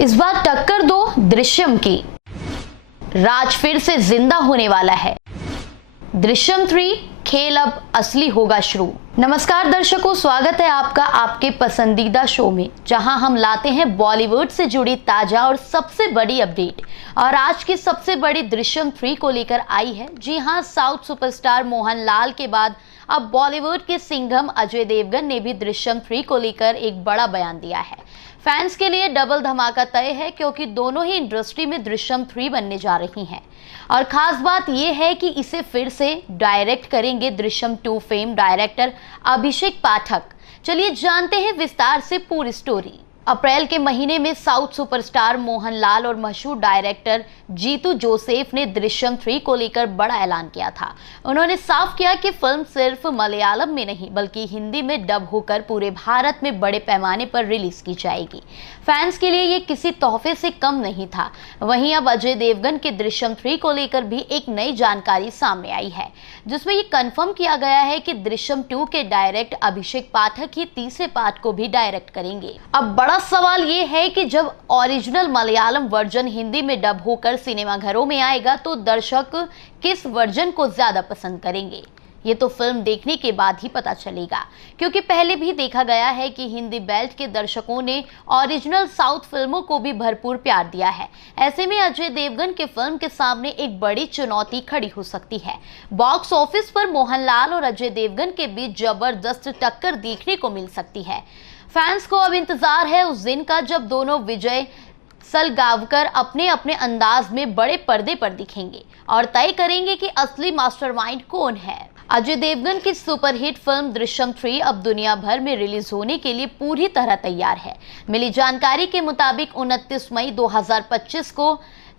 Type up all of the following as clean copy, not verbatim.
इस बार टक्कर दो दृश्यम की, राज फिर से जिंदा होने वाला है। दृश्यम 3 खेल अब असली होगा शुरू। नमस्कार दर्शकों, स्वागत है आपका आपके पसंदीदा शो में, जहां हम लाते हैं बॉलीवुड से जुड़ी ताजा और सबसे बड़ी अपडेट। और आज की सबसे बड़ी दृश्यम 3 को लेकर आई है। जी हां, साउथ सुपरस्टार मोहनलाल के बाद अब बॉलीवुड के सिंघम अजय देवगन ने भी दृश्यम 3 को लेकर एक बड़ा बयान दिया है। फैंस के लिए डबल धमाका तय है, क्योंकि दोनों ही इंडस्ट्री में दृश्यम 3 बनने जा रही हैं। और खास बात यह है कि इसे फिर से डायरेक्ट करेंगे दृश्यम 2 फेम डायरेक्टर अभिषेक पाठक। चलिए जानते हैं विस्तार से पूरी स्टोरी। अप्रैल के महीने में साउथ सुपरस्टार मोहनलाल और मशहूर डायरेक्टर जीतू जोसेफ ने दृश्यम 3 को लेकर बड़ा ऐलान किया था। उन्होंने साफ किया कि फिल्म सिर्फ मलयालम में नहीं बल्कि हिंदी में डब होकर पूरे भारत में बड़े पैमाने पर रिलीज की जाएगी। फैंस के लिए ये किसी तोहफे से कम नहीं था। वहीं अब अजय देवगन के दृश्यम 3 को लेकर भी एक नई जानकारी सामने आई है, जिसमें ये कंफर्म किया गया है कि दृश्यम 2 के डायरेक्ट अभिषेक पाठक ही तीसरे पार्ट को भी डायरेक्ट करेंगे। अब बड़ा सवाल ये है कि जब ओरिजिनल मलयालम वर्जन हिंदी में डब होकर सिनेमाघरों में आएगा तो दर्शक किस वर्जन को ज्यादा पसंद करेंगे। ये तो फिल्म देखने के बाद ही पता चलेगा, क्योंकि पहले भी देखा गया है कि हिंदी बेल्ट के दर्शकों ने ओरिजिनल साउथ फिल्मों को भी भरपूर प्यार दिया है। ऐसे में अजय देवगन के फिल्म के सामने एक बड़ी चुनौती खड़ी हो सकती है। बॉक्स ऑफिस पर मोहनलाल और अजय देवगन के बीच जबरदस्त टक्कर देखने को मिल सकती है। फैंस को अब इंतजार है उस दिन का जब दोनों विजय सलगावकर अपने अपने अंदाज में बड़े पर्दे पर दिखेंगे और तय करेंगे कि असली मास्टरमाइंड कौन है। अजय देवगन की सुपरहिट फिल्म दृश्यम 3 अब दुनिया भर में रिलीज होने के लिए पूरी तरह तैयार है। मिली जानकारी के मुताबिक 29 मई 2025 को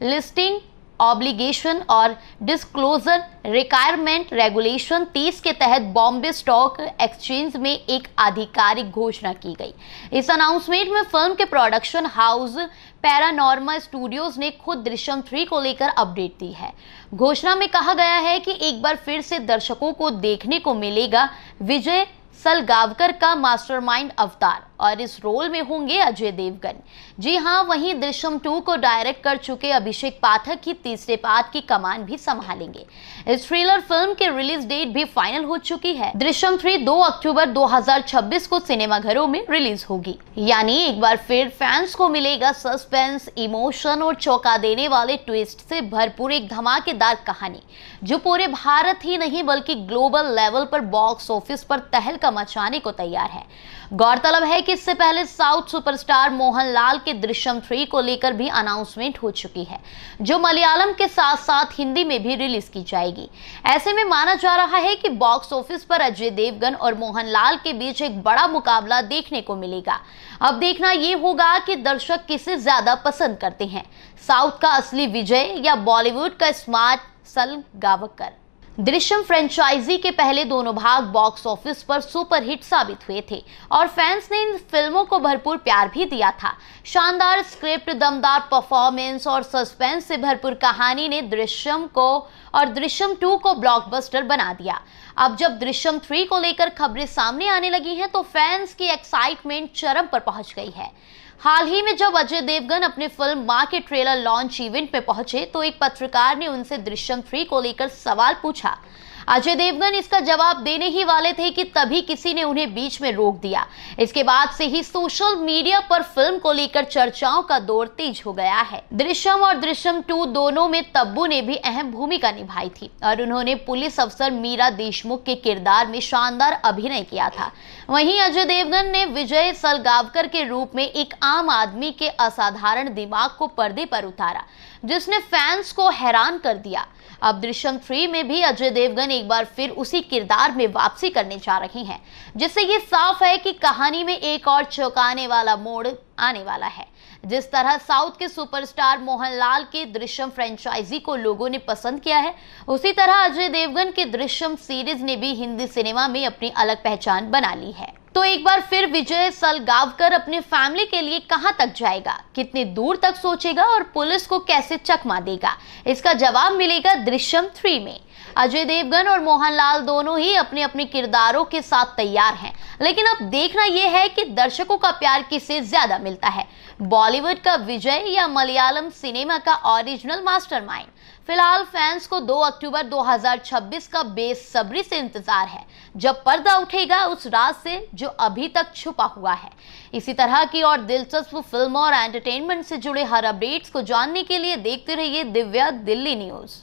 लिस्टिंग ऑब्लिगेशन और डिस्क्लोजर रिक्वायरमेंट रेगुलेशन 30 के तहत बॉम्बे स्टॉक एक्सचेंज में एक आधिकारिक घोषणा की गई। इस अनाउंसमेंट में फिल्म के प्रोडक्शन हाउस पैरानॉर्मा स्टूडियोज ने खुद दृश्यम 3 को लेकर अपडेट दी है। घोषणा में कहा गया है कि एक बार फिर से दर्शकों को देखने को मिलेगा विजय सलगावकर का मास्टरमाइंड अवतार, और इस रोल में होंगे अजय देवगन। जी हां, वहीं दृश्यम 2 को डायरेक्ट कर चुके अभिषेक पाठक ही तीसरे पार्ट की कमान भी संभालेंगे। इस थ्रिलर फिल्म की रिलीज डेट भी फाइनल हो चुकी है। दृश्यम 3 2 अक्टूबर 2026 को सिनेमाघरों में रिलीज होगी। यानी एक बार फिर फैंस को मिलेगा सस्पेंस, इमोशन और चौंका देने वाले ट्विस्ट से भरपूर एक धमाकेदार कहानी, जो पूरे भारत ही नहीं बल्कि ग्लोबल लेवल पर बॉक्स ऑफिस पर तहलका मचाने को तैयार है। गौरतलब है कि इससे पहले साउथ सुपरस्टार मोहनलाल के दृश्यम 3 को लेकर भी अनाउंसमेंट हो चुकी है, जो मलयालम के साथ साथ हिंदी में भी रिलीज की जाएगी। ऐसे में माना जा रहा है कि बॉक्स ऑफिस पर अजय देवगन और मोहनलाल के बीच एक बड़ा मुकाबला देखने को मिलेगा। अब देखना ये होगा कि दर्शक किसे ज्यादा पसंद करते हैं, साउथ का असली विजय या बॉलीवुड का स्मार्ट सलगावकर। दृश्यम फ्रेंचाइजी के पहले दोनों भाग बॉक्स ऑफिस पर सुपरहिट साबित हुए थे और फैंस ने इन फिल्मों को भरपूर प्यार भी दिया था। शानदार स्क्रिप्ट, दमदार परफॉर्मेंस और सस्पेंस से भरपूर कहानी ने दृश्यम 2 को ब्लॉकबस्टर बना दिया। अब जब दृश्यम 3 को लेकर खबरें सामने आने लगी हैं तो फैंस की एक्साइटमेंट चरम पर पहुंच गई है। हाल ही में जब अजय देवगन अपने फिल्म मां के ट्रेलर लॉन्च इवेंट में पहुंचे तो एक पत्रकार ने उनसे दृश्यम 3 को लेकर सवाल पूछा। अजय देवगन इसका जवाब देने ही वाले थे कि तभी किसी ने उन्हें बीच में रोक दिया। इसके बाद से ही सोशल मीडिया पर फिल्म को लेकर चर्चाओं का दौर तेज हो गया है। दृश्यम और दृश्यम 2 दोनों में तब्बू ने भी अहम भूमिका निभाई थी और उन्होंने पुलिस अफसर मीरा देशमुख के किरदार में शानदार अभिनय किया था। वहीं अजय देवगन ने विजय सलगावकर के रूप में एक आम आदमी के असाधारण दिमाग को पर्दे पर उतारा, जिसने फैंस को हैरान कर दिया। अब दृश्यम 3 में भी अजय देवगन एक बार फिर उसी किरदार में वापसी करने जा रहे हैं, जिससे ये साफ है कि कहानी में एक और चौंकाने वाला मोड़ आने वाला है। जिस तरह साउथ के सुपरस्टार मोहनलाल के दृश्यम फ्रेंचाइजी को लोगों ने पसंद किया है, उसी तरह अजय देवगन के दृश्यम सीरीज ने भी हिंदी सिनेमा में अपनी अलग पहचान बना ली है। तो एक बार फिर विजय सलगांवकर अपने फैमिली के लिए कहां तक जाएगा, कितनी दूर तक सोचेगा और पुलिस को कैसे चकमा देगा, इसका जवाब मिलेगा दृश्यम 3 में। अजय देवगन और मोहनलाल दोनों ही अपने अपने किरदारों के साथ तैयार हैं, लेकिन अब देखना यह है कि दर्शकों का प्यार किसे ज्यादा मिलता है, बॉलीवुड का विजय या मलयालम सिनेमा का ओरिजिनल मास्टरमाइंड। फिलहाल फैंस को 2 अक्टूबर 2026 का बेसब्री से इंतजार है, जब पर्दा उठेगा उस राज से जो अभी तक छुपा हुआ है। इसी तरह की और दिलचस्प फिल्म और एंटरटेनमेंट से जुड़े हर अपडेट्स को जानने के लिए देखते रहिए दिव्या दिल्ली न्यूज।